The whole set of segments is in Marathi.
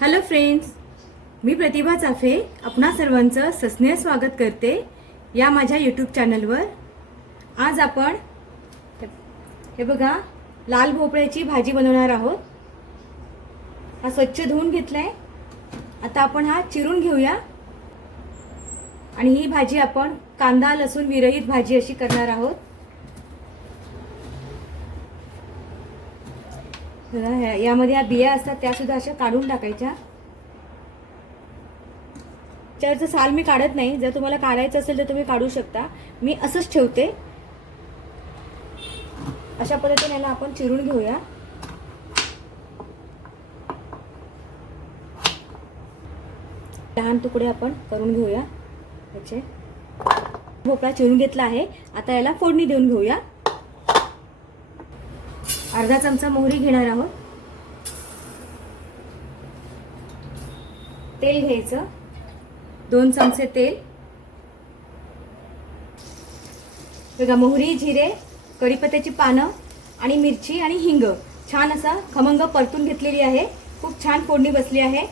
हॅलो फ्रेंड्स मी प्रतिभा चाफे आपणा सर्वांचं सस्नेह स्वागत करते या माझ्या यूट्यूब चॅनलवर आज आपण हे बघा लाल भोपळ्याची भाजी बनवणार आहोत. हा स्वच्छ धुवून घेतलाय. आता आपण हा चिरून घेऊया. आणि ही भाजी आपण कांदा लसूण विरहित भाजी अशी करणार आहोत. ह्या- यामध्ये या बिया असतात त्या सुद्धा अशा काढून टाकायच्या. त्याचं साल मी काढत नाही. जर तुम्हाला काढायचं असेल तर तुम्ही काढू शकता. मी असंच ठेवते. अशा पद्धतीने याला आपण चिरून घेऊया. लहान तुकडे आपण करून घेऊया. याचे. भोपळा चिरून घेतला आहे. आता याला फोडणी देऊन घेऊया. अर्धा चमचा मोहरी घेणार आहोत. तेल घ्यायचं. दोन चमचे तेल. बघा मोहरी जिरे कढीपत्त्याची पानं आणि मिरची आणि हिंग. छान असा खमंग परतून घेतलेली आहे. खूप छान फोडणी बसली आहे.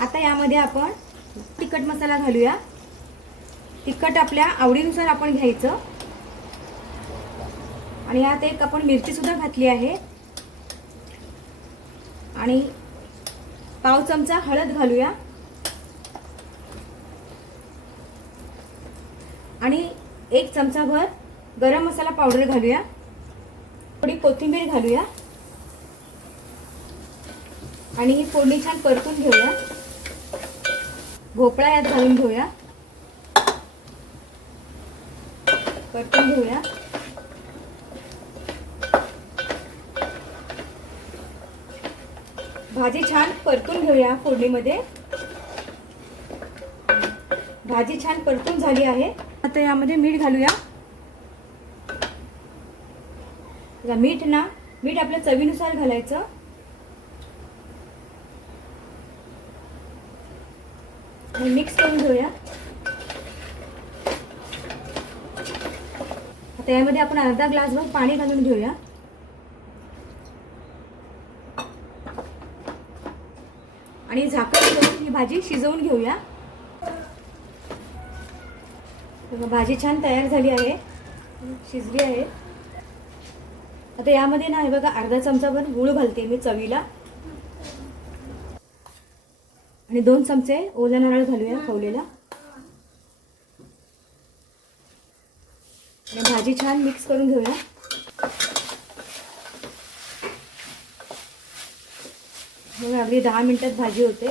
आता यामध्ये आपण तिखट मसाला घालूया. तिखट आपल्या आवडीनुसार आपण घ्यायचं. आणि यात एक आपण मिरचीसुद्धा घातली आहे. आणि पाव चमचा हळद घालूया. आणि एक चमचाभर गरम मसाला पावडर घालूया. थोडी कोथिंबीर घालूया. आणि ही फोडणी छान परतून घेऊया. भोपळा यात घालून घेऊया. परतून घेऊया. भाजी छान परतून घेऊया फोडणीमध्ये. भाजी छान परतून झाली आहे. आता यामध्ये मीठ घालूया. मीठ ना मीठ आपल्या चवीनुसार घालायचं. मिक्स करून घेऊया. आता यामध्ये आपण अर्धा ग्लासभर पाणी घालून घेऊया. आणि झाकण ही भाजी शिजवून घेऊया. भाजी छान तयार झाली आहे. शिजली आहे. आता यामध्ये ना हे बघा अर्धा चमचाभर गूळ घालते मी चवीला. आणि दोन चमचे ओला नारळ घालूया खवलेला. आणि भाजी छान मिक्स करून घेऊया. म्हणून अगदी दहा मिनटात भाजी होते.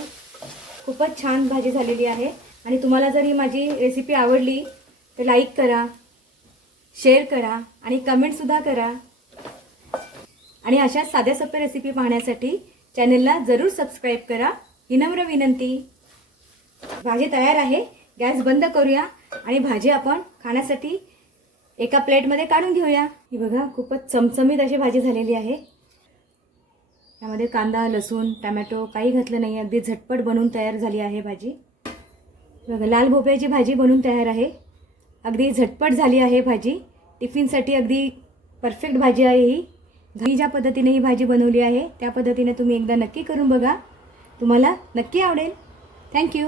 खूपच छान भाजी झालेली आहे. आणि तुम्हाला जर ही माझी रेसिपी आवडली तर लाईक करा शेअर करा आणि कमेंटसुद्धा करा. आणि अशा साध्या सोप्या रेसिपी पाहण्यासाठी चॅनलला जरूर सबस्क्राईब करा. ही नम्र विनंती. भाजी तयार आहे. गॅस बंद करूया आणि भाजी आपण खाण्यासाठी एका प्लेटमध्ये काढून घेऊया. ही बघा खूपच चमचमीत अशी भाजी झालेली आहे. त्यामध्ये कांदा लसूण टमॅटो काही घातलं नाही अगदी झटपट बनवून तयार झाली आहे भाजी. बघा लाल भोपळ्याची भाजी बनवून तयार आहे. अगदी झटपट झाली आहे भाजी. टिफिनसाठी अगदी परफेक्ट भाजी आहे ही. घरी ज्या पद्धतीने ही भाजी बनवली आहे त्या पद्धतीने तुम्ही एकदा नक्की करून बघा. तुम्हाला नक्की आवडेल. थँक्यू